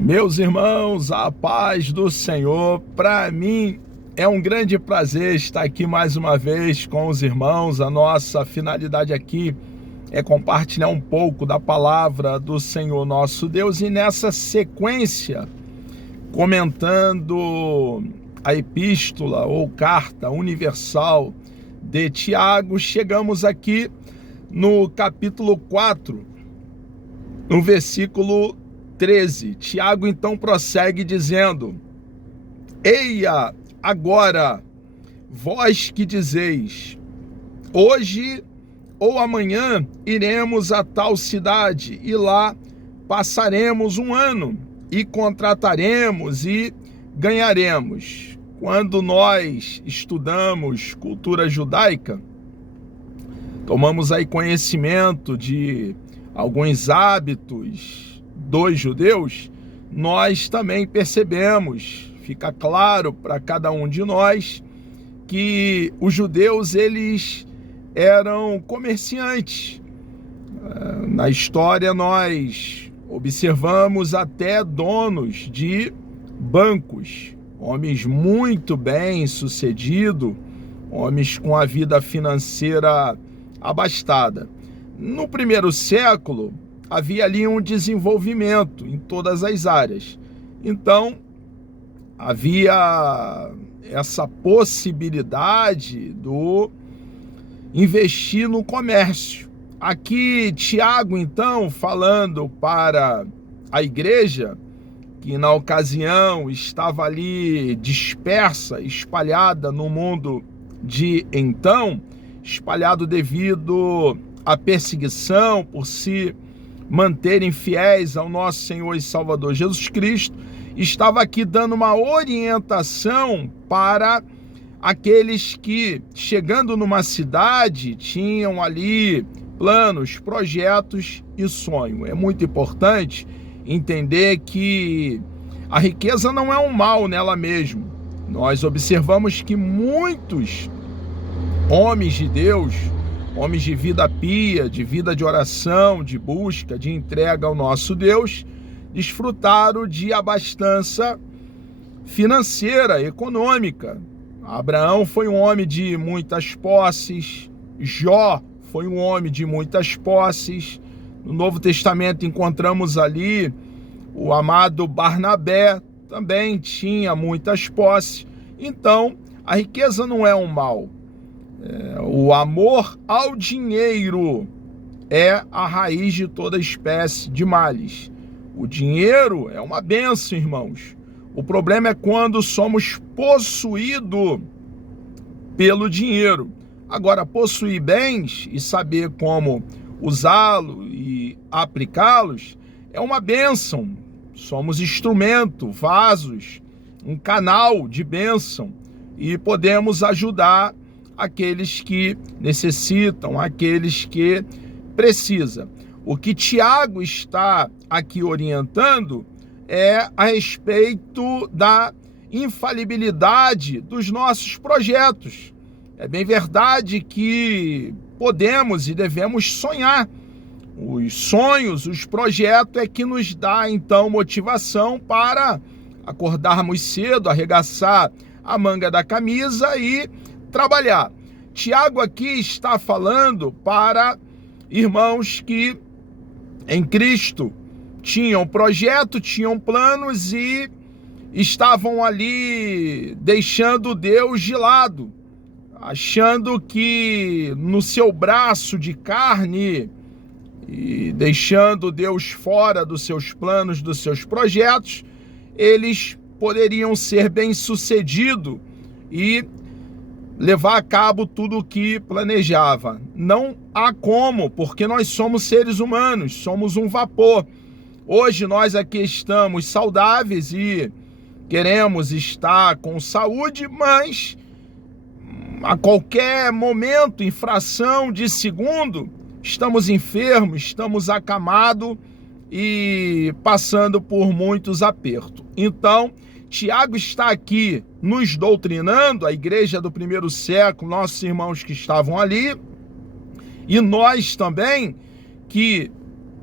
Meus irmãos, a paz do Senhor. Para mim é um grande prazer estar aqui mais uma vez com os irmãos. A nossa finalidade aqui é compartilhar um pouco da palavra do Senhor nosso Deus, e nessa sequência, comentando a epístola ou carta universal de Tiago, chegamos aqui no capítulo 4, no versículo 13. Tiago então prossegue dizendo: Eia, agora, vós que dizeis, hoje ou amanhã iremos a tal cidade, e lá passaremos um ano, e contrataremos e ganharemos. Quando nós estudamos cultura judaica, tomamos aí conhecimento de alguns hábitos dos judeus, nós também percebemos, fica claro para cada um de nós, que os judeus eles eram comerciantes. Na história nós observamos até donos de bancos, homens muito bem sucedidos, homens com a vida financeira abastada. No primeiro século havia ali um desenvolvimento em todas as áreas. Então, havia essa possibilidade do investir no comércio. Aqui, Tiago, então, falando para a igreja, que na ocasião estava ali dispersa, espalhada no mundo de então, espalhado devido à perseguição por se manterem fiéis ao nosso Senhor e Salvador Jesus Cristo, estava aqui dando uma orientação para aqueles que, chegando numa cidade, tinham ali planos, projetos e sonho. É muito importante entender que a riqueza não é um mal nela mesma. Nós observamos que muitos homens de Deus, homens de vida pia, de vida de oração, de busca, de entrega ao nosso Deus, desfrutaram de abastança financeira, econômica. Abraão foi um homem de muitas posses, Jó foi um homem de muitas posses. No Novo Testamento encontramos ali o amado Barnabé, também tinha muitas posses. Então, a riqueza não é um mal. O amor ao dinheiro é a raiz de toda espécie de males. O dinheiro é uma bênção, irmãos. O problema é quando somos possuídos pelo dinheiro. Agora, possuir bens e saber como usá-los e aplicá-los é uma bênção. Somos instrumento, vasos, um canal de bênção, e podemos ajudar aqueles que necessitam, aqueles que precisam. O que Tiago está aqui orientando é a respeito da infalibilidade dos nossos projetos. É bem verdade que podemos e devemos sonhar. Os sonhos, os projetos é que nos dá então motivação para acordarmos cedo, arregaçar a manga da camisa e trabalhar. Tiago aqui está falando para irmãos que em Cristo tinham projeto, tinham planos e estavam ali deixando Deus de lado, achando que no seu braço de carne e deixando Deus fora dos seus planos, dos seus projetos, eles poderiam ser bem-sucedidos e levar a cabo tudo o que planejava. Não há como, porque nós somos seres humanos, somos um vapor. Hoje nós aqui estamos saudáveis e queremos estar com saúde, mas a qualquer momento, em fração de segundo, estamos enfermos, estamos acamados e passando por muitos apertos. Então, Tiago está aqui nos doutrinando, a igreja do primeiro século, nossos irmãos que estavam ali, e nós também, que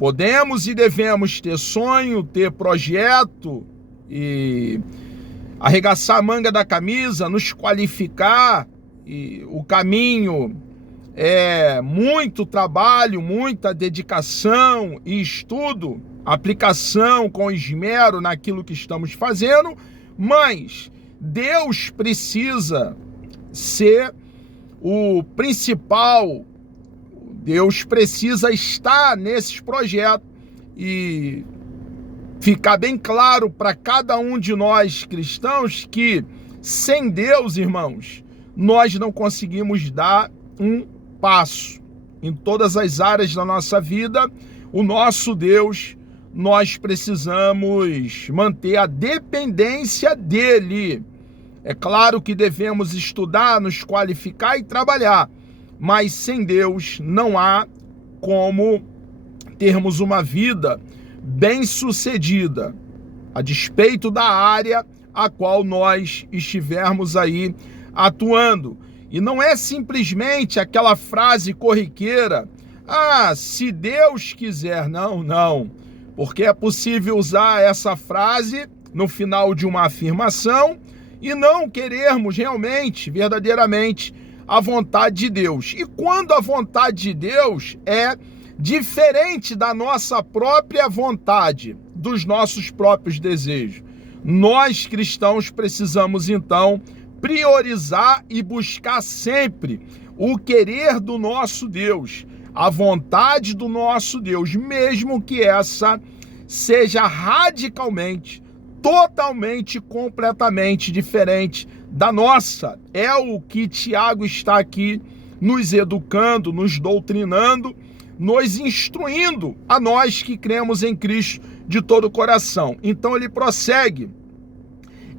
Podemos e devemos ter sonho, ter projeto e arregaçar a manga da camisa, nos qualificar, e o caminho é muito trabalho, muita dedicação e estudo, aplicação com esmero naquilo que estamos fazendo, mas Deus precisa ser o principal, Deus precisa estar nesses projetos e ficar bem claro para cada um de nós cristãos que sem Deus, irmãos, nós não conseguimos dar um passo. Em todas as áreas da nossa vida, o nosso Deus, nós precisamos manter a dependência dele. É claro que devemos estudar, nos qualificar e trabalhar, mas sem Deus não há como termos uma vida bem-sucedida, a despeito da área a qual nós estivermos aí atuando. E não é simplesmente aquela frase corriqueira, se Deus quiser. Não, porque é possível usar essa frase no final de uma afirmação e não querermos realmente, verdadeiramente, a vontade de Deus. E quando a vontade de Deus é diferente da nossa própria vontade, dos nossos próprios desejos, nós cristãos precisamos então priorizar e buscar sempre o querer do nosso Deus, a vontade do nosso Deus, mesmo que essa seja radicalmente, totalmente, completamente diferente da nossa. É o que Tiago está aqui nos educando, nos doutrinando, nos instruindo a nós que cremos em Cristo de todo o coração. Então ele prossegue: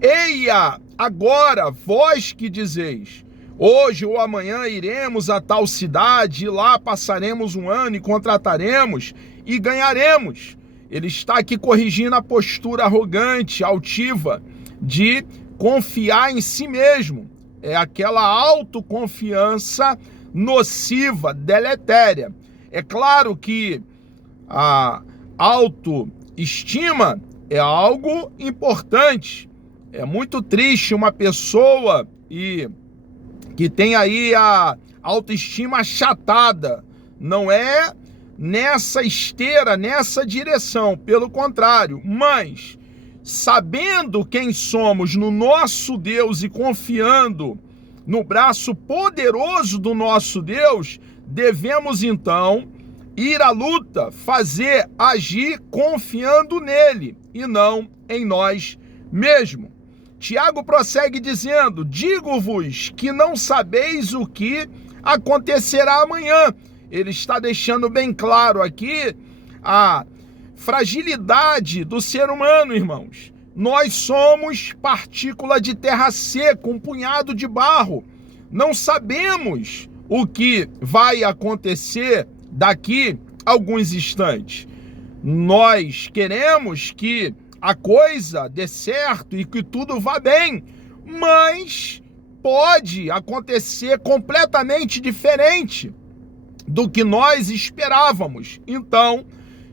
eia, agora vós que dizeis, hoje ou amanhã iremos a tal cidade, e lá passaremos um ano e contrataremos e ganharemos. Ele está aqui corrigindo a postura arrogante, altiva, de confiar em si mesmo. É aquela autoconfiança nociva, deletéria. É claro que a autoestima é algo importante. É muito triste uma pessoa que tem aí a autoestima achatada. Não é nessa esteira, nessa direção, pelo contrário. Mas, sabendo quem somos no nosso Deus e confiando no braço poderoso do nosso Deus, devemos então ir à luta, fazer, agir confiando nele e não em nós mesmos. Tiago prossegue dizendo: digo-vos que não sabeis o que acontecerá amanhã. Ele está deixando bem claro aqui a fragilidade do ser humano, irmãos. Nós somos partícula de terra seca, um punhado de barro. Não sabemos o que vai acontecer daqui a alguns instantes. Nós queremos que a coisa dê certo e que tudo vá bem, mas pode acontecer completamente diferente do que nós esperávamos. Então,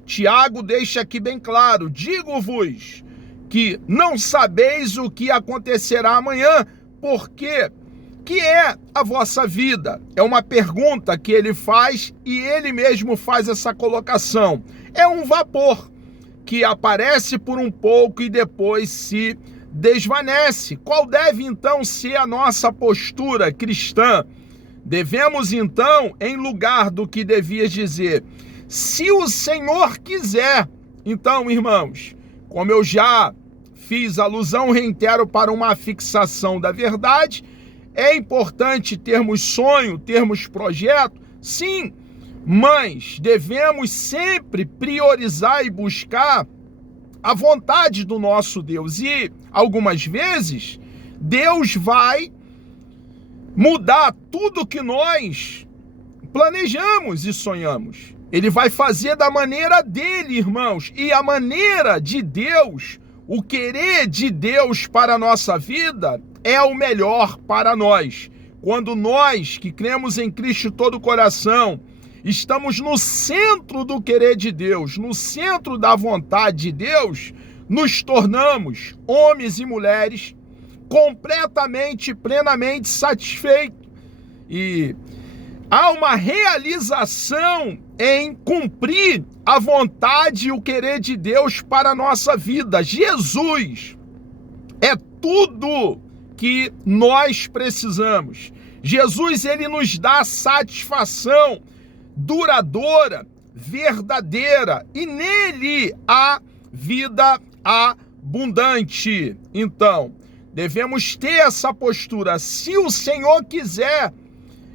Tiago deixa aqui bem claro: digo-vos que não sabeis o que acontecerá amanhã, porque que é a vossa vida? É uma pergunta que ele faz e ele mesmo faz essa colocação. É um vapor que aparece por um pouco e depois se desvanece. Qual deve então ser a nossa postura cristã? Devemos então, em lugar do que devias dizer, se o Senhor quiser. Então, irmãos, como eu já fiz alusão, reitero, para uma fixação da verdade, é importante termos sonho, termos projeto, sim, mas devemos sempre priorizar e buscar a vontade do nosso Deus. E algumas vezes Deus vai mudar tudo que nós planejamos e sonhamos. Ele vai fazer da maneira dele, irmãos. E a maneira de Deus, o querer de Deus para a nossa vida é o melhor para nós. Quando nós que cremos em Cristo de todo o coração estamos no centro do querer de Deus, no centro da vontade de Deus, nos tornamos homens e mulheres completamente, plenamente satisfeitos. E há uma realização em cumprir a vontade e o querer de Deus para a nossa vida. Jesus é tudo que nós precisamos. Jesus, ele nos dá satisfação duradoura, verdadeira, e nele há vida abundante. Então, devemos ter essa postura. Se o Senhor quiser,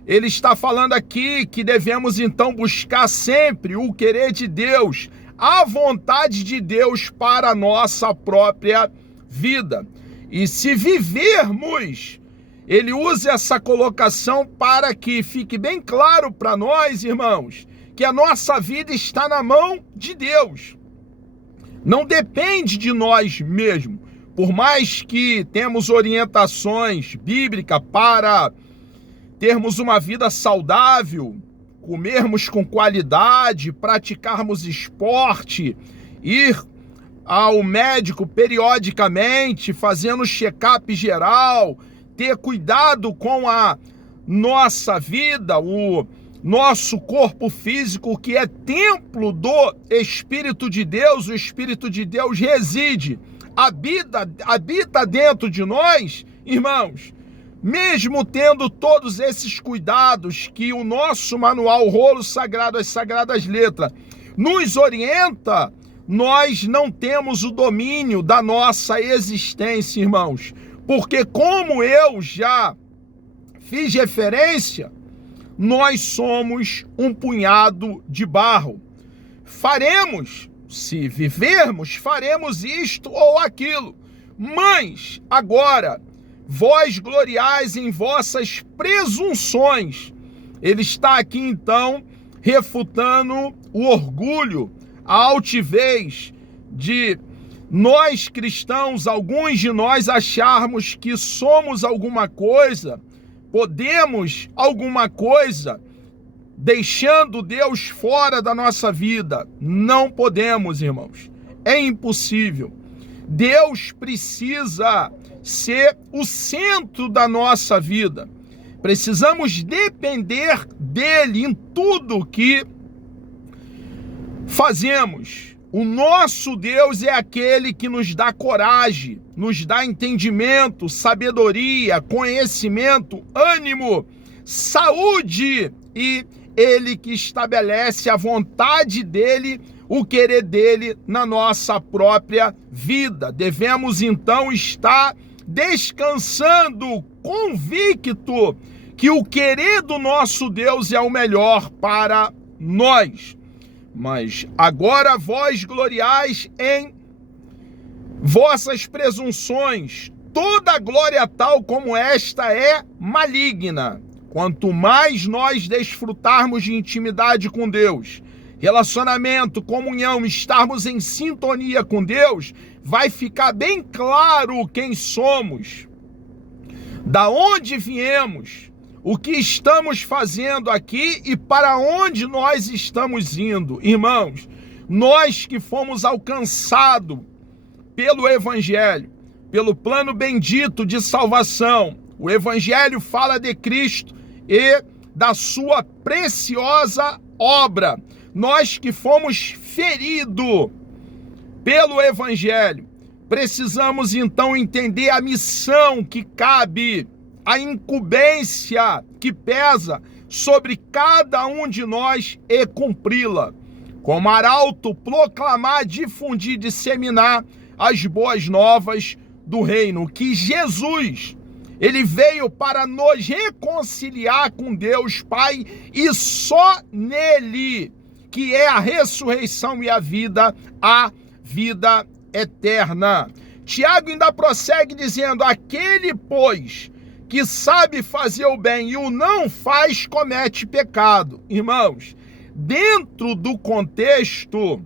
ele está falando aqui que devemos então buscar sempre o querer de Deus, a vontade de Deus para a nossa própria vida. E se vivermos, ele usa essa colocação para que fique bem claro para nós, irmãos, que a nossa vida está na mão de Deus. Não depende de nós mesmos. Por mais que temos orientações bíblicas para termos uma vida saudável, comermos com qualidade, praticarmos esporte, ir ao médico periodicamente, fazendo check-up geral, ter cuidado com a nossa vida, o nosso corpo físico, que é templo do Espírito de Deus. O Espírito de Deus reside, habita dentro de nós, irmãos. Mesmo tendo todos esses cuidados que o nosso manual, o Rolo Sagrado, as Sagradas Letras, nos orienta, nós não temos o domínio da nossa existência, irmãos. Porque, como eu já fiz referência, nós somos um punhado de barro. Faremos, se vivermos, faremos isto ou aquilo. Mas, agora, vós gloriais em vossas presunções. Ele está aqui, então, refutando o orgulho, a altivez de nós cristãos, alguns de nós acharmos que somos alguma coisa, podemos alguma coisa, deixando Deus fora da nossa vida. Não podemos, irmãos. É impossível. Deus precisa ser o centro da nossa vida. Precisamos depender dele em tudo que fazemos. O nosso Deus é aquele que nos dá coragem, nos dá entendimento, sabedoria, conhecimento, ânimo, saúde, e ele que estabelece a vontade dele, o querer dele na nossa própria vida. Devemos então estar descansando, convicto que o querer do nosso Deus é o melhor para nós. Mas agora vós gloriais em vossas presunções. Toda glória tal como esta é maligna. Quanto mais nós desfrutarmos de intimidade com Deus, relacionamento, comunhão, estarmos em sintonia com Deus, vai ficar bem claro quem somos, da onde viemos, o que estamos fazendo aqui e para onde nós estamos indo. Irmãos, nós que fomos alcançados pelo Evangelho, pelo plano bendito de salvação, o Evangelho fala de Cristo e da sua preciosa obra. Nós que fomos feridos pelo Evangelho, precisamos então entender a missão que cabe, a incumbência que pesa sobre cada um de nós e cumpri-la. Como arauto, proclamar, difundir, disseminar as boas novas do reino, que Jesus, ele veio para nos reconciliar com Deus Pai, e só nele, que é a ressurreição e a vida eterna. Tiago ainda prossegue dizendo: aquele, pois, que sabe fazer o bem e o não faz, comete pecado. Irmãos, dentro do contexto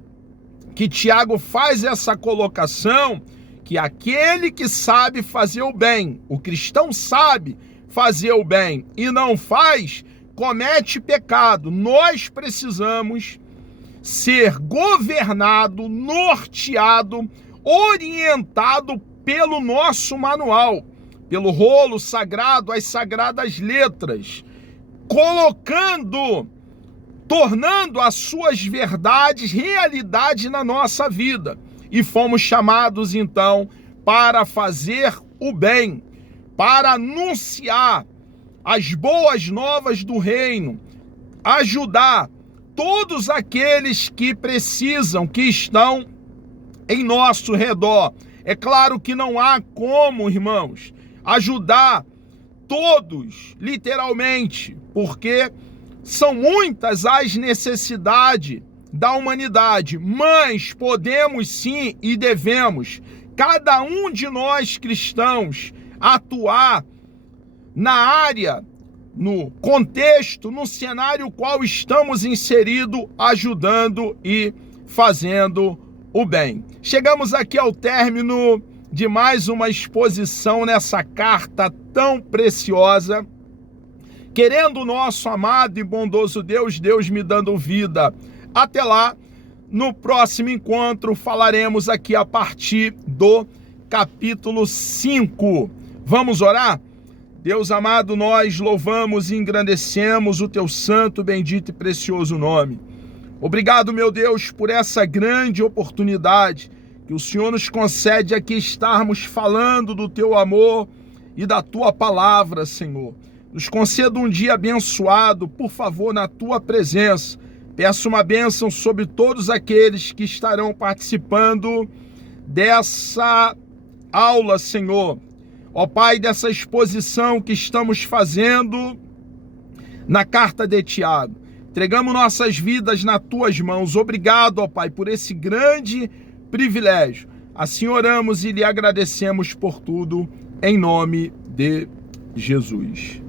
que Tiago faz essa colocação, que aquele que sabe fazer o bem, o cristão sabe fazer o bem e não faz, comete pecado, nós precisamos ser governado, norteado, orientado pelo nosso manual, pelo rolo sagrado, as sagradas letras, tornando as suas verdades realidade na nossa vida. E fomos chamados então para fazer o bem, para anunciar as boas novas do reino, ajudar todos aqueles que precisam, que estão em nosso redor. É claro que não há como, irmãos, ajudar todos, literalmente, porque são muitas as necessidades da humanidade, mas podemos sim e devemos, cada um de nós cristãos, atuar na área, no contexto, no cenário qual estamos inseridos, ajudando e fazendo o bem. Chegamos aqui ao término de mais uma exposição nessa carta tão preciosa. Querendo o nosso amado e bondoso Deus, Deus me dando vida. Até lá, no próximo encontro, falaremos aqui a partir do capítulo 5. Vamos orar? Deus amado, nós louvamos e engrandecemos o teu santo, bendito e precioso nome. Obrigado, meu Deus, por essa grande oportunidade que o Senhor nos concede aqui estarmos falando do teu amor e da tua palavra, Senhor. Nos conceda um dia abençoado, por favor, na tua presença. Peço uma bênção sobre todos aqueles que estarão participando dessa aula, Senhor. Ó Pai, dessa exposição que estamos fazendo na carta de Tiago. Entregamos nossas vidas nas tuas mãos. Obrigado, ó Pai, por esse grande privilégio. Assim oramos e lhe agradecemos por tudo, em nome de Jesus.